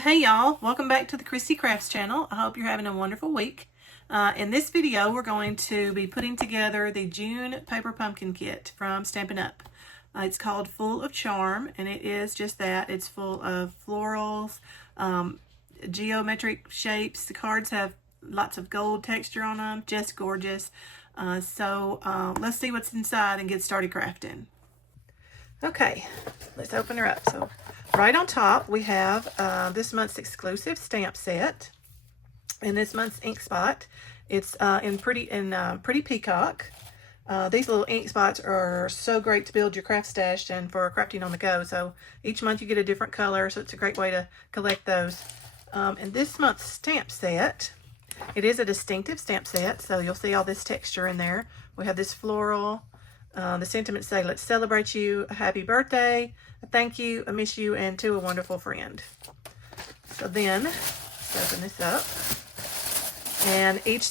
Hey y'all, welcome back to the Christy Crafts channel. I hope you're having a wonderful week. In this video, we're going to be putting together the June paper pumpkin kit from Stampin' Up. It's called Full of Charm, and it is just that. It's full of florals, geometric shapes. The cards have lots of gold texture on them, just gorgeous. Let's see what's inside and get started crafting. Okay, let's open her up. So right on top, we have this month's exclusive stamp set, and this month's ink spot. It's in Pretty Peacock. These little ink spots are so great to build your craft stash and for crafting on the go. So each month you get a different color, so it's a great way to collect those. And this month's stamp set, it is a distinctive stamp set, so you'll see all this texture in there. We have this floral. The sentiments say, let's celebrate you, a happy birthday, a thank you, a miss you, and to a wonderful friend. So then, let's open this up. And each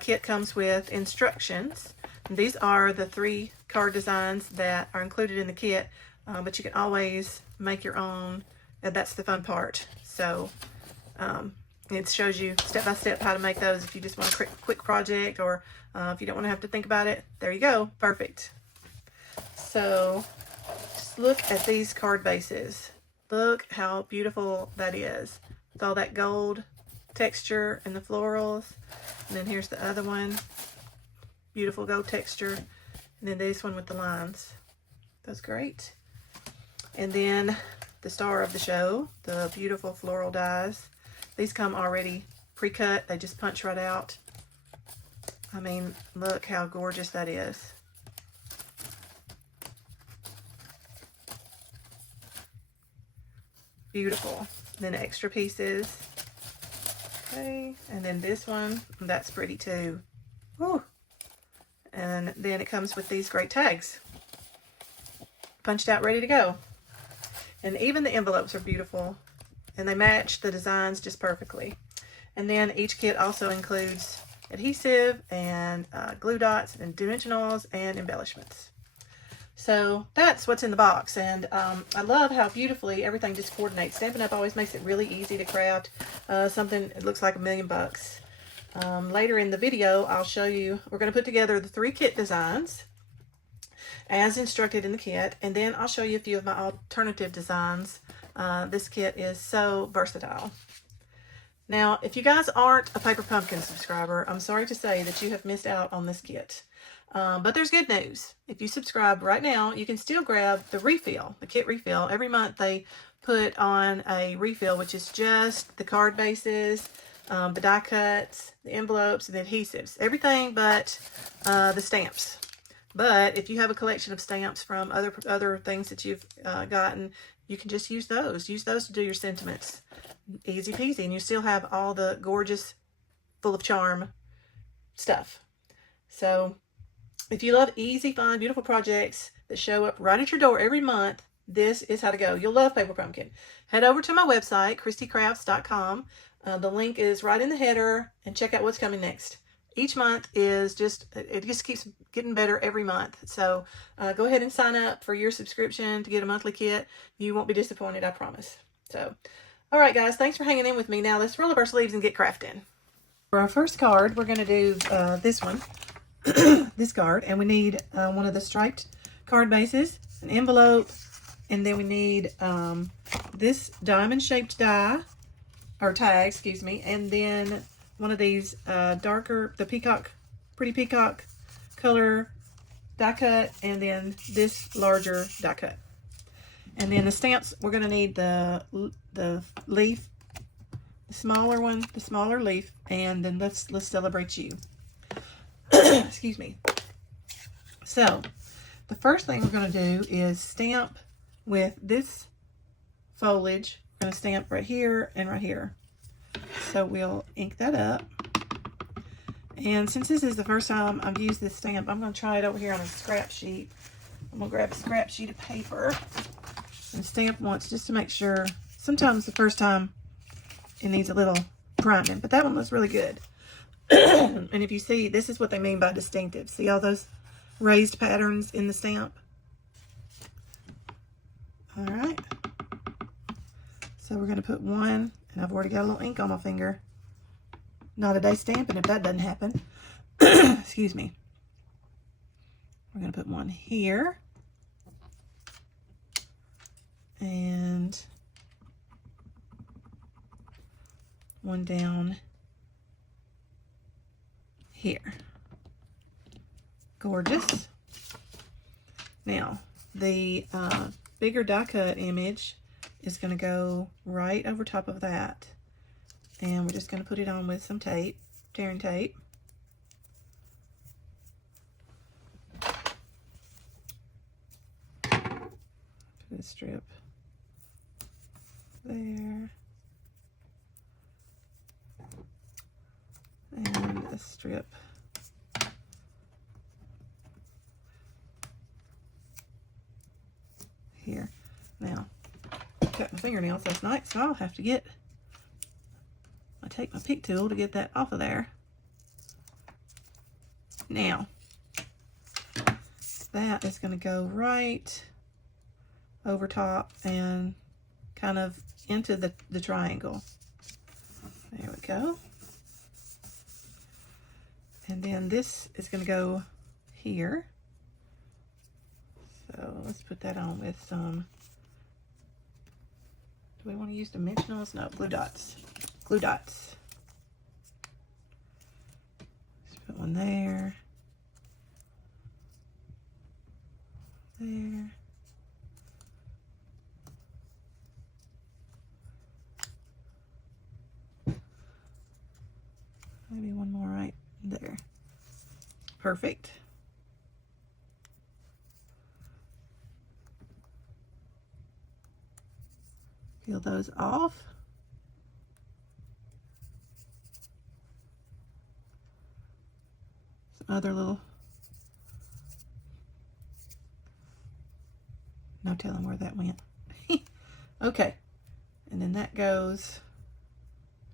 kit comes with instructions. And these are the 3 card designs that are included in the kit, but you can always make your own, and that's the fun part. So it shows you step by step how to make those if you just want a quick project, or if you don't want to have to think about it. There you go, perfect. So just look at these card bases. Look how beautiful that is with all that gold texture and the florals. And then here's the other one, beautiful gold texture, and then this one with the lines. That's great. And then the star of the show, the beautiful floral dies. These come already pre-cut. They just punch right out. I mean, look how gorgeous that is. Beautiful. Then extra pieces. Okay, and then this one, that's pretty too. Woo. And then it comes with these great tags. Punched out, ready to go. And even the envelopes are beautiful, and they match the designs just perfectly. And then each kit also includes adhesive and glue dots and dimensionals and embellishments. So that's what's in the box, and I love how beautifully everything just coordinates. Stampin' Up always makes it really easy to craft something that looks like $1,000,000. Later in the video, I'll show you, we're going to put together the 3 kit designs as instructed in the kit, and then I'll show you a few of my alternative designs. This kit is so versatile. Now, if you guys aren't a Paper Pumpkin subscriber, I'm sorry to say that you have missed out on this kit. But there's good news. If you subscribe right now, you can still grab the refill, the kit refill. Every month they put on a refill, which is just the card bases, the die cuts, the envelopes, and the adhesives. Everything but the stamps. But if you have a collection of stamps from other things that you've gotten, you can just use those. Use those to do your sentiments. Easy peasy. And you still have all the gorgeous, full of charm stuff. So if you love easy, fun, beautiful projects that show up right at your door every month, this is how to go. You'll love Paper Pumpkin. Head over to my website, christycrafts.com. The link is right in the header, and check out what's coming next. Each month is it just keeps getting better every month. So go ahead and sign up for your subscription to get a monthly kit. You won't be disappointed, I promise. So, all right, guys, thanks for hanging in with me. Now let's roll up our sleeves and get crafting. For our first card, we're going to do this one, this card, and we need one of the striped card bases, an envelope, and then we need this diamond-shaped die, or tag, excuse me, and then one of these darker, the peacock, pretty peacock color die cut, and then this larger die cut. And then the stamps, we're going to need the leaf, the smaller one, the smaller leaf, and then let's celebrate you. Excuse me. So the first thing we're going to do is stamp with this foliage. We're going to stamp right here and right here. So we'll ink that up. And since this is the first time I've used this stamp, I'm going to try it over here on a scrap sheet. I'm going to grab a scrap sheet of paper and stamp once just to make sure. Sometimes the first time it needs a little priming, but that one looks really good. And if you see, this is what they mean by distinctive. See all those raised patterns in the stamp? All right. So we're going to put one, and I've already got a little ink on my finger. Not a day stamping if that doesn't happen. Excuse me. We're going to put one here. And one down here. Gorgeous. Now, the bigger die cut image is going to go right over top of that. And we're just going to put it on with some tape, tearing tape. Put a strip there. And a strip here. Now, I cut my fingernails last night, so I'll have to take my pick tool to get that off of there. Now, that is going to go right over top and kind of into the triangle. There we go. And then this is going to go here. So let's put that on with some, do we want to use dimensionals? No, glue dots. Glue dots. Let's put one there. There. Maybe one more right there. Perfect. Peel those off. Some other little, no telling where that went. Okay, and then that goes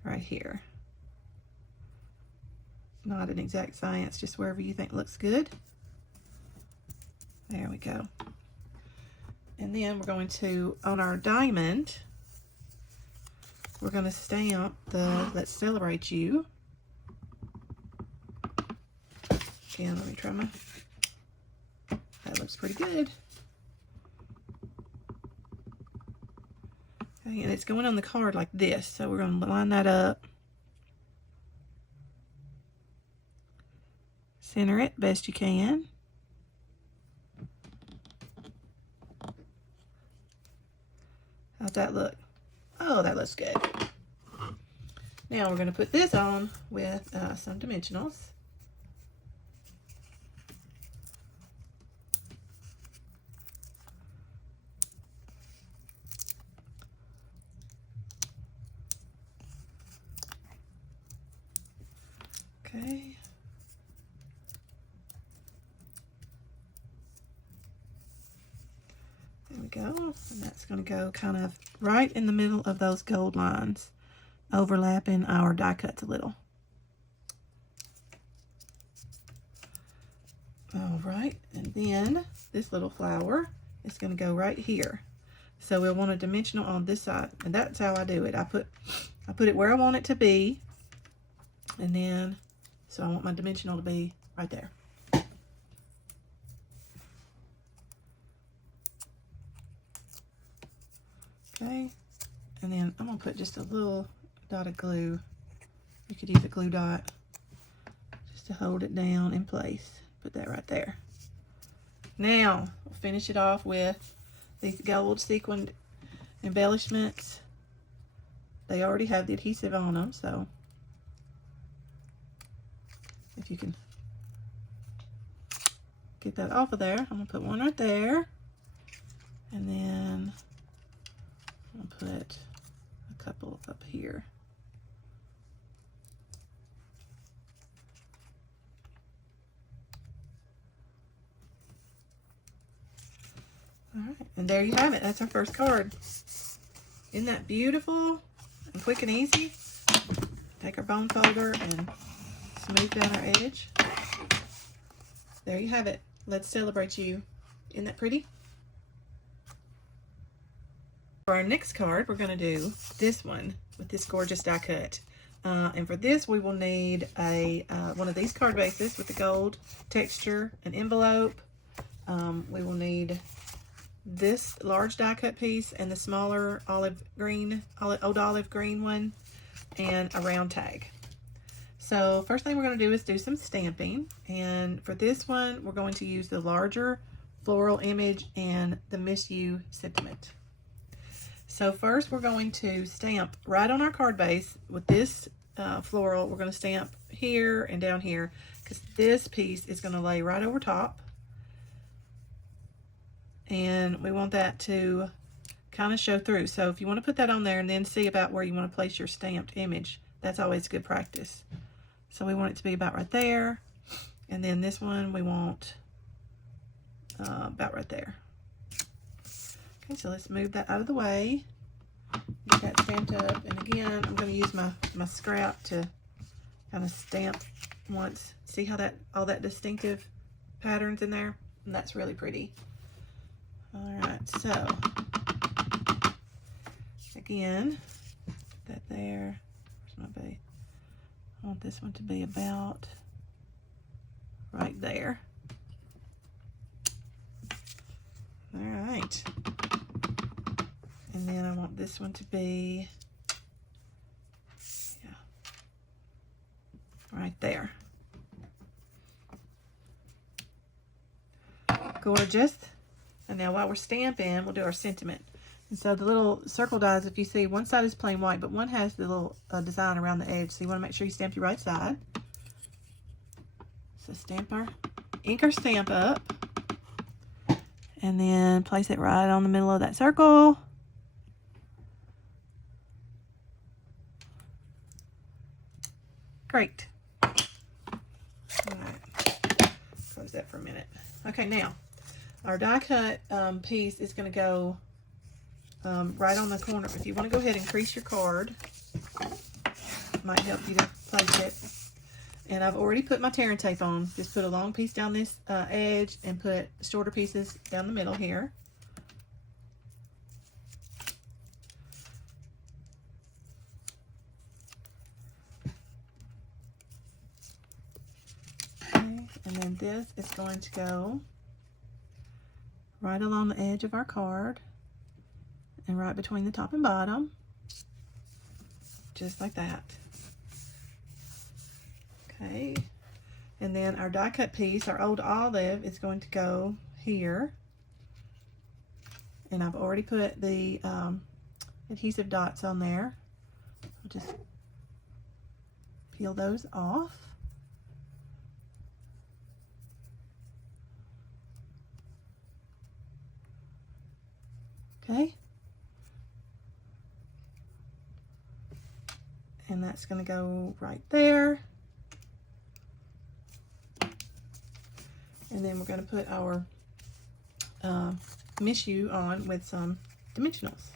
right here. Not an exact science, just wherever you think looks good. There we go. And then we're going to, on our diamond, we're going to stamp the Let's Celebrate You. Again, let me try my, that looks pretty good. Okay, and it's going on the card like this, so we're going to line that up. Center it best you can. How's that look? Oh, that looks good. Now we're going to put this on with some dimensionals. Okay. There we go. And that's going to go kind of right in the middle of those gold lines, overlapping our die cuts a little. All right, and then this little flower is going to go right here. So we'll want a dimensional on this side, and that's how I do it. I put it where I want it to be, and then so I want my dimensional to be right there. Okay, and then I'm going to put just a little dot of glue. You could use a glue dot just to hold it down in place. Put that right there. Now, we'll finish it off with these gold sequined embellishments. They already have the adhesive on them, so if you can get that off of there, I'm going to put one right there. And then I'll put a couple up here. All right, and there you have it. That's our first card. Isn't that beautiful and quick and easy? Take our bone folder and smooth down our edge. There you have it. Let's Celebrate You. Isn't that pretty? For our next card, we're going to do this one with this gorgeous die cut. And for this, we will need a one of these card bases with the gold texture, an envelope. We will need this large die cut piece and the smaller old olive green one, and a round tag. So first thing we're going to do is do some stamping. And for this one, we're going to use the larger floral image and the Miss You sentiment. So first we're going to stamp right on our card base with this floral. We're going to stamp here and down here because this piece is going to lay right over top. And we want that to kind of show through. So if you want to put that on there and then see about where you want to place your stamped image, that's always good practice. So we want it to be about right there. And then this one we want about right there. Okay, so let's move that out of the way. Get that stamped up. And again, I'm going to use my scrap to kind of stamp once. See how all that distinctive patterns in there? And that's really pretty. All right, so again, that there. Where's my base? I want this one to be about right there. All right. And then I want this one to be, yeah, right there. Gorgeous. And now while we're stamping, we'll do our sentiment. And so the little circle dies, if you see, one side is plain white, but one has the little design around the edge. So you want to make sure you stamp your right side. So ink our stamp up. And then place it right on the middle of that circle. Great. All right. Close that for a minute. Okay, now our die cut piece is going to go right on the corner. If you want to go ahead and crease your card, it might help you to place it. And I've already put my tearing tape on. Just put a long piece down this edge and put shorter pieces down the middle here. Okay, and then this is going to go right along the edge of our card and right between the top and bottom, just like that. Okay, and then our die cut piece, our old olive, is going to go here, and I've already put the adhesive dots on there. I'll just peel those off. Okay, and that's going to go right there. And then we're going to put our Miss You on with some dimensionals.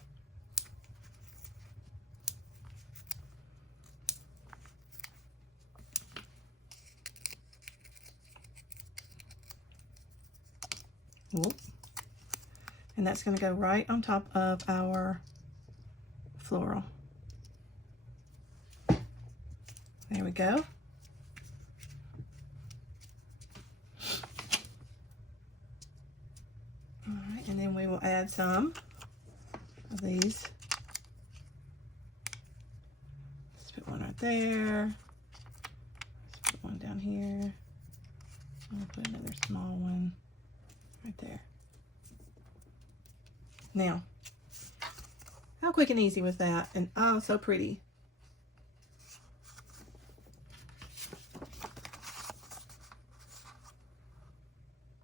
Whoop. And that's going to go right on top of our floral. There we go. All right, and then we will add some of these. Let's put one right there. Let's put one down here. I'll put another small one right there. Now, how quick and easy was that? And oh, so pretty.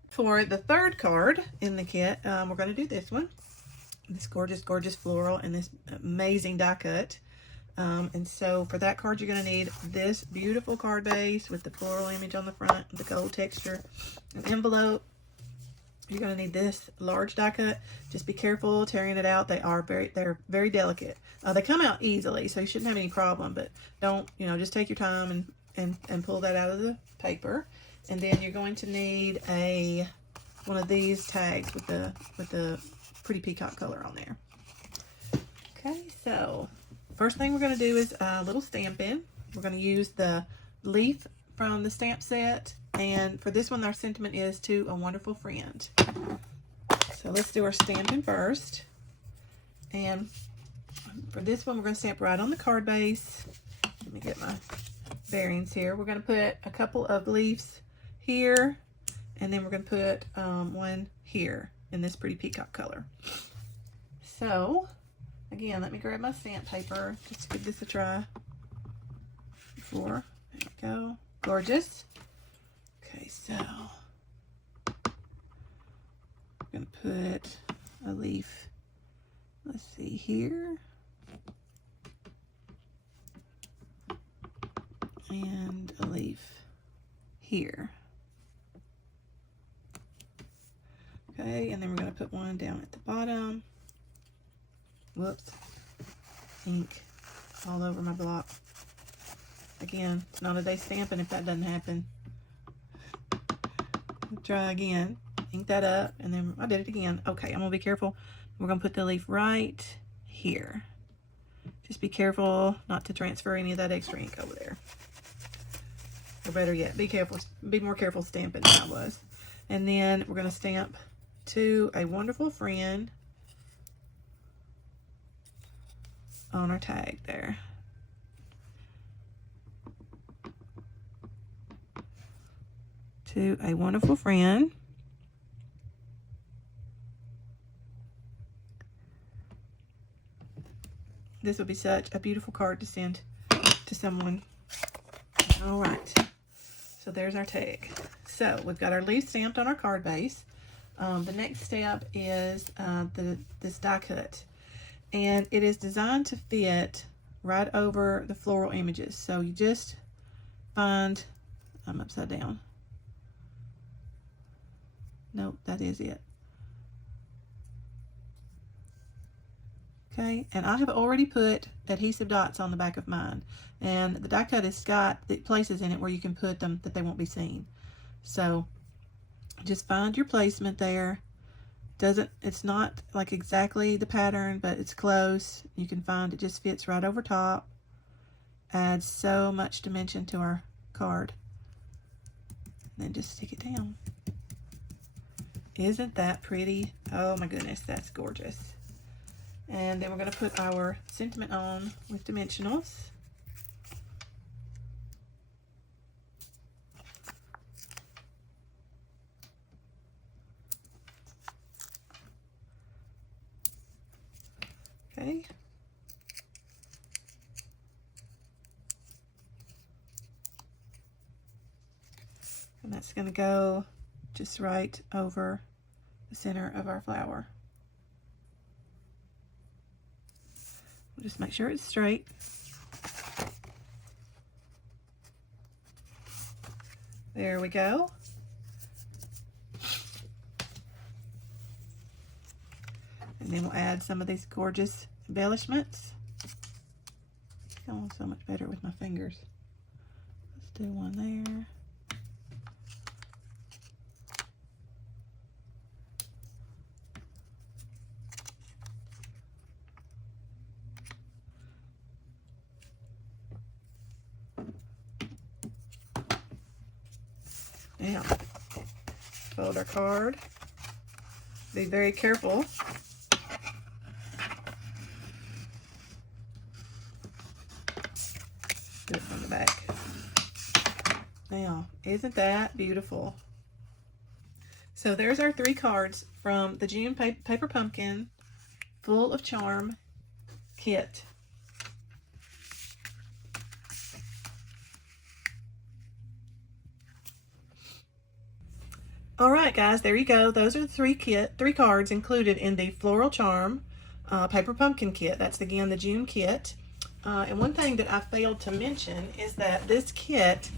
For the third card in the kit, we're going to do this one. This gorgeous, gorgeous floral and this amazing die cut. And so for that card, you're going to need this beautiful card base with the floral image on the front, the gold texture, an envelope. You're going to need this large die cut. Just be careful tearing it out. They're very delicate. They come out easily, so you shouldn't have any problem, but don't, just take your time and pull that out of the paper. And then you're going to need one of these tags with the pretty peacock color on there. Okay, so first thing we're going to do is a little stamping. We're going to use the leaf from the stamp set, and for this one our sentiment is to a wonderful friend. So let's do our stamping first, and for this one we're going to stamp right on the card base. Let me get my bearings here. We're going to put a couple of leaves here, and then we're going to put one here in this pretty peacock color. So again, let me grab my stamp paper just to give this a try before. There we go. Gorgeous. Okay, so I'm going to put a leaf, let's see, here. And a leaf here. Okay, and then we're going to put one down at the bottom. Whoops. Ink all over my block. Again, it's not a day stamping if that doesn't happen. Try again. Ink that up, and then I did it again. Okay, I'm going to be careful. We're going to put the leaf right here. Just be careful not to transfer any of that extra ink over there. Or better yet, be careful. Be more careful stamping than I was. And then we're going to stamp to a wonderful friend on our tag there. To a wonderful friend. This would be such a beautiful card to send to someone. All right. So there's our tag. So we've got our leaf stamped on our card base. The next step is this die cut. And it is designed to fit right over the floral images. So you just find, I'm upside down. Nope, that is it. Okay, and I have already put adhesive dots on the back of mine. And the die cut has got the places in it where you can put them that they won't be seen. So just find your placement there. It's not like exactly the pattern, but it's close. You can find it just fits right over top. Adds so much dimension to our card. And then just stick it down. Isn't that pretty? Oh my goodness, that's gorgeous. And then we're going to put our sentiment on with dimensionals. Okay. And that's going to go just right over the center of our flower. We'll just make sure it's straight. There we go. And then we'll add some of these gorgeous embellishments. Going so much better with my fingers. Let's do one there. Now, fold our card. Be very careful. Do it from the back. Now, isn't that beautiful? So there's our 3 cards from the June Paper Pumpkin Full of Charm kit. All right, guys, there you go. Those are the 3 cards included in the Floral Charm Paper Pumpkin kit. That's again the June kit. And one thing that I failed to mention is that this kit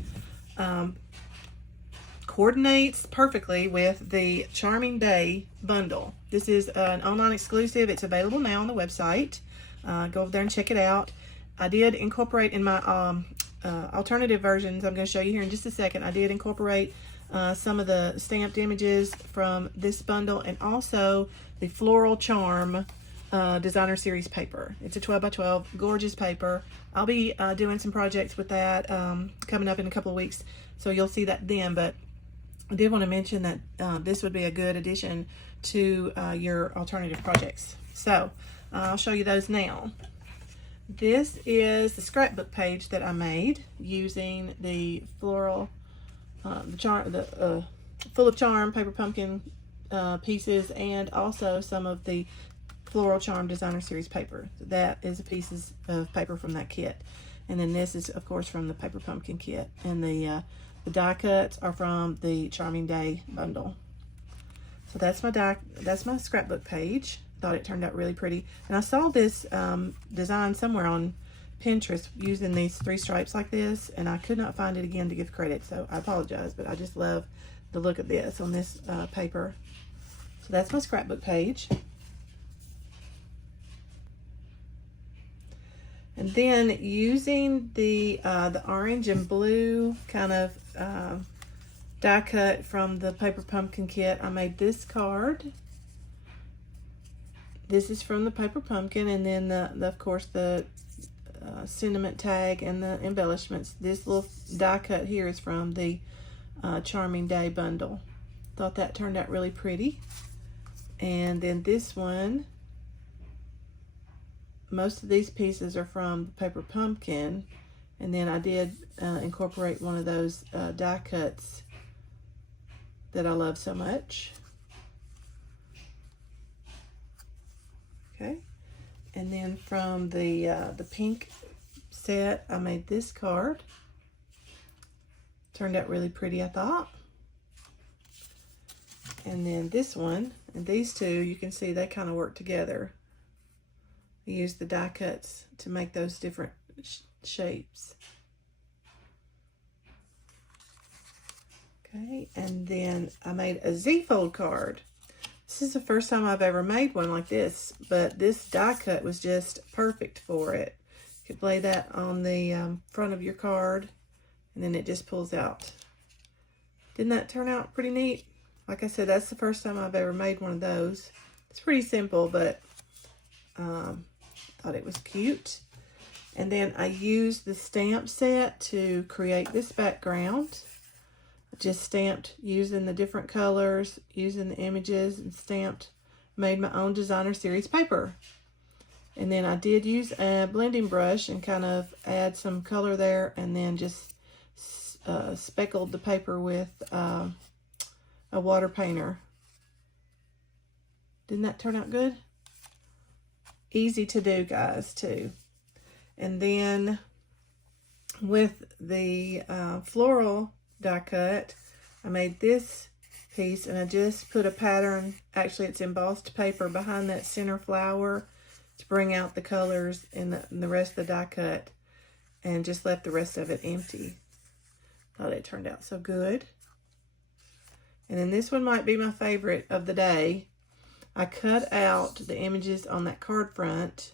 coordinates perfectly with the Charming Day bundle. This is an online exclusive. It's available now on the website. Go over there and check it out. I did incorporate in my alternative versions, I'm going to show you here in just a second, I did incorporate some of the stamped images from this bundle and also the Floral Charm designer series paper. It's a 12 by 12, gorgeous paper. I'll be doing some projects with that coming up in a couple of weeks, so you'll see that then. But I did want to mention that this would be a good addition to your alternative projects. So I'll show you those now. This is the scrapbook page that I made using the floral, Full of Charm paper pumpkin pieces, and also some of the Floral Charm Designer Series paper. That is pieces of paper from that kit. And then this is, of course, from the paper pumpkin kit. And the die cuts are from the Charming Day bundle. So that's my scrapbook page. Thought it turned out really pretty. And I saw this design somewhere on Pinterest using these 3 stripes like this, and I could not find it again to give credit, so I apologize, but I just love the look of this on this paper. So that's my scrapbook page. And then using the orange and blue kind of die cut from the paper pumpkin kit, I made this card. This is from the paper pumpkin, and then of course the sentiment tag and the embellishments. This little die cut here is from the Charming Day bundle. Thought that turned out really pretty. And then this one, most of these pieces are from the paper pumpkin, and then I did incorporate one of those die cuts that I love so much. Okay, and then from the pink set, I made this card. Turned out really pretty, I thought. And then this one, and these two, you can see they kind of work together. I used the die cuts to make those different shapes. Okay, and then I made a Z-fold card. This is the first time I've ever made one like this, but this die cut was just perfect for it. You could lay that on the front of your card, and then it just pulls out. Didn't that turn out pretty neat? Like I said, that's the first time I've ever made one of those. It's pretty simple, but thought it was cute. And then I used the stamp set to create this background. I just stamped using the different colors, using the images, and stamped, made my own designer series paper. And then I did use a blending brush and kind of add some color there, and then just speckled the paper with a water painter. Didn't that turn out good? Easy to do, guys, too. And then with the floral die cut, I made this piece, and I just put a pattern, actually it's embossed paper, behind that center flower to bring out the colors in the rest of the die cut, and just left the rest of it empty. Thought it turned out so good. And then this one might be my favorite of the day. I cut out the images on that card front,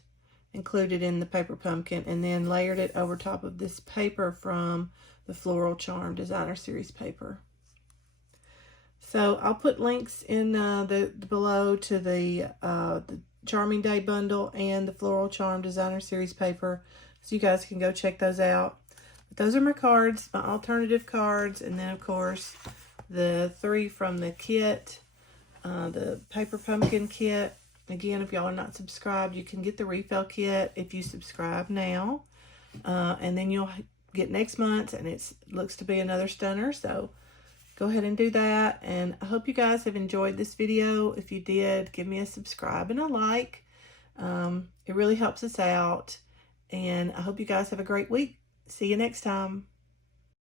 included in the paper pumpkin, and then layered it over top of this paper from the Floral Charm Designer Series paper. So I'll put links in the below to the Charming Day bundle and the Floral Charm Designer Series paper, so you guys can go check those out. But those are my cards, my alternative cards, and then of course the 3 from the kit, the paper pumpkin kit. Again, if y'all are not subscribed, you can get the refill kit if you subscribe now, and then you'll get next month, and it looks to be another stunner. So go ahead and do that. And I hope you guys have enjoyed this video. If you did, give me a subscribe and a like. It really helps us out, and I hope you guys have a great week. See you next time.